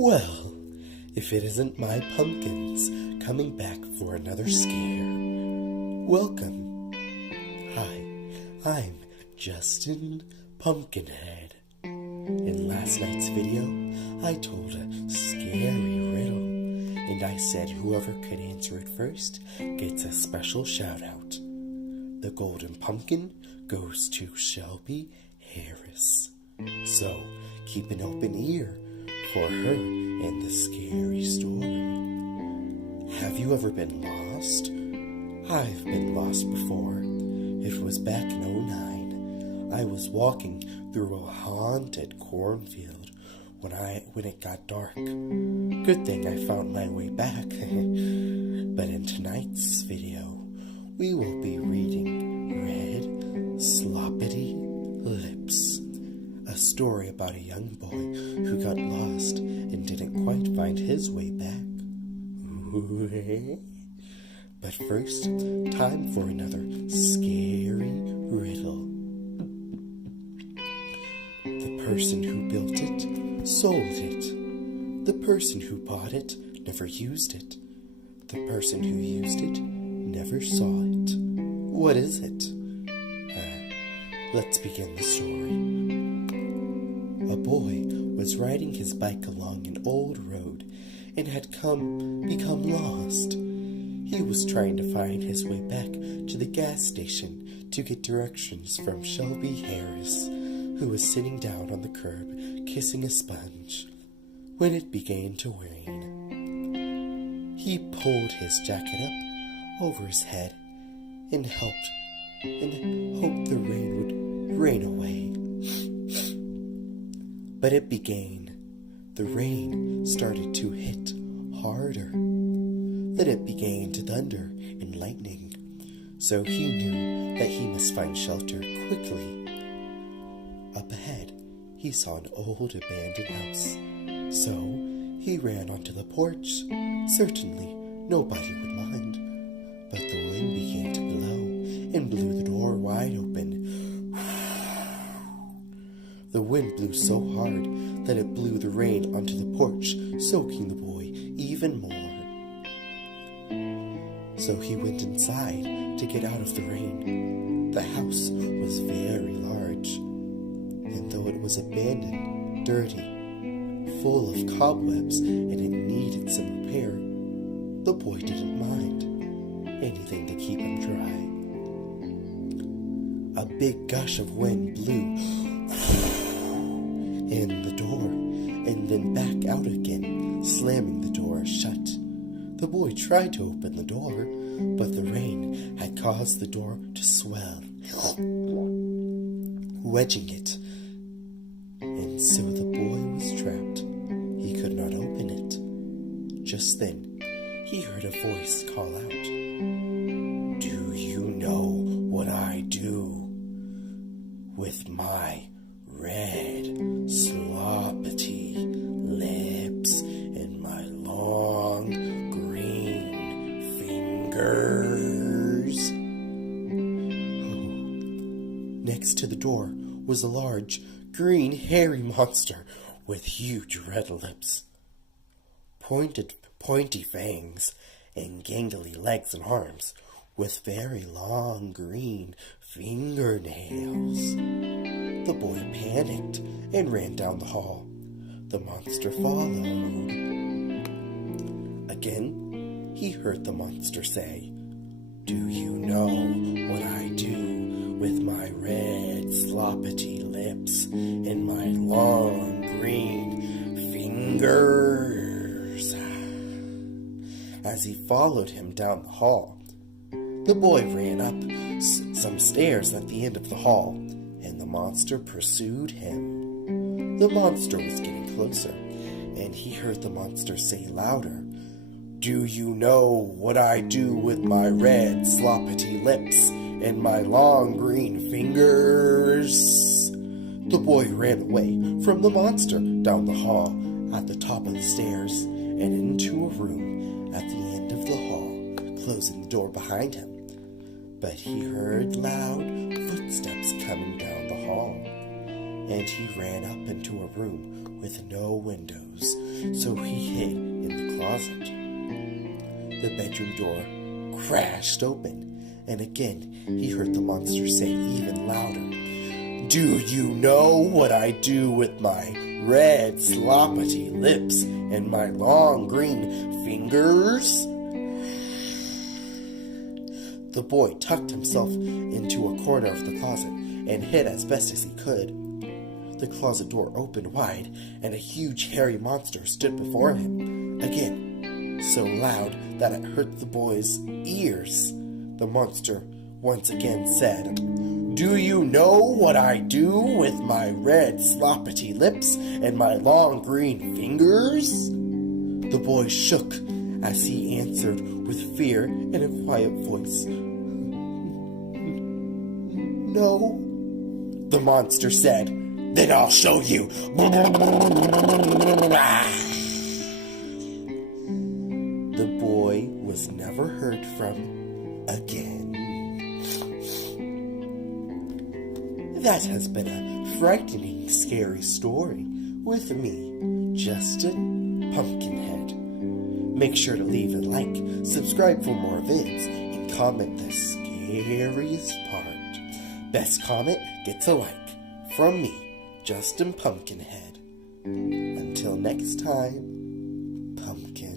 Well, if it isn't my pumpkins coming back for another scare. Welcome. Hi, I'm Justin Pumpkinhead. In last night's video, I told a scary riddle, and I said whoever could answer it first gets a special shout out. The golden pumpkin goes to Shelby Harris. So, keep an open ear for her and the scary story. Have you ever been lost? I've been lost before. It was back in '09. I was walking through a haunted cornfield when it got dark. Good thing I found my way back. But in tonight's video, we will be reading Red Sloppity Lips, a story about a young boy who got lost and didn't quite find his way back. But first, time for another scary riddle. The person who built it sold it. The person who bought it never used it. The person who used it never saw it. What is it? Let's begin the story. A boy was riding his bike along an old road and had become lost. He was trying to find his way back to the gas station to get directions from Shelby Harris, who was sitting down on the curb kissing a sponge, when it began to rain. He pulled his jacket up over his head and hoped the rain would rain away. But it began. The rain started to hit harder. Then it began to thunder and lightning, so he knew that he must find shelter quickly. Up ahead, he saw an old abandoned house, so he ran onto the porch. Certainly, nobody would mind. But the wind began to blow and blew the door wide open. The wind blew so hard that it blew the rain onto the porch, soaking the boy even more. So he went inside to get out of the rain. The house was very large, and though it was abandoned, dirty, full of cobwebs, and it needed some repair, the boy didn't mind. Anything to keep him dry. A big gush of wind blew in the door, and then back out again, slamming the door shut. The boy tried to open the door, but the rain had caused the door to swell, wedging it, and so the boy was trapped. He could not open it. Just then, he heard a voice call out, "Do you know what I do with my red sloppity lips and my long green fingers?" Next to the door was a large, green, hairy monster with huge red lips, pointy fangs, and gangly legs and arms, with very long green fingernails. The boy panicked and ran down the hall. The monster followed. Again, he heard the monster say, "Do you know what I do with my red sloppity lips and my long green fingers?" As he followed him down the hall, the boy ran up some stairs at the end of the hall, and the monster pursued him. The monster was getting closer, and he heard the monster say louder, "Do you know what I do with my red sloppity lips and my long green fingers?" The boy ran away from the monster down the hall at the top of the stairs and into a room at the end of the hall, closing the door behind him. But he heard loud footsteps coming down the hall, and he ran up into a room with no windows, so he hid in the closet. The bedroom door crashed open, and again he heard the monster say even louder, "Do you know what I do with my red sloppity lips and my long green fingers?" The boy tucked himself into a corner of the closet and hid as best as he could. The closet door opened wide, and a huge hairy monster stood before him, again, so loud that it hurt the boy's ears. The monster once again said, "Do you know what I do with my red sloppity lips and my long green fingers?" The boy shook as he answered with fear in a quiet voice, "No." The monster said, "Then I'll show you." The boy was never heard from again. That has been a frightening, scary story with me, Justin Pumpkinhead. Make sure to leave a like, subscribe for more vids, and comment the scariest part. Best comment gets a like. From me, Justin Pumpkinhead. Until next time, pumpkin.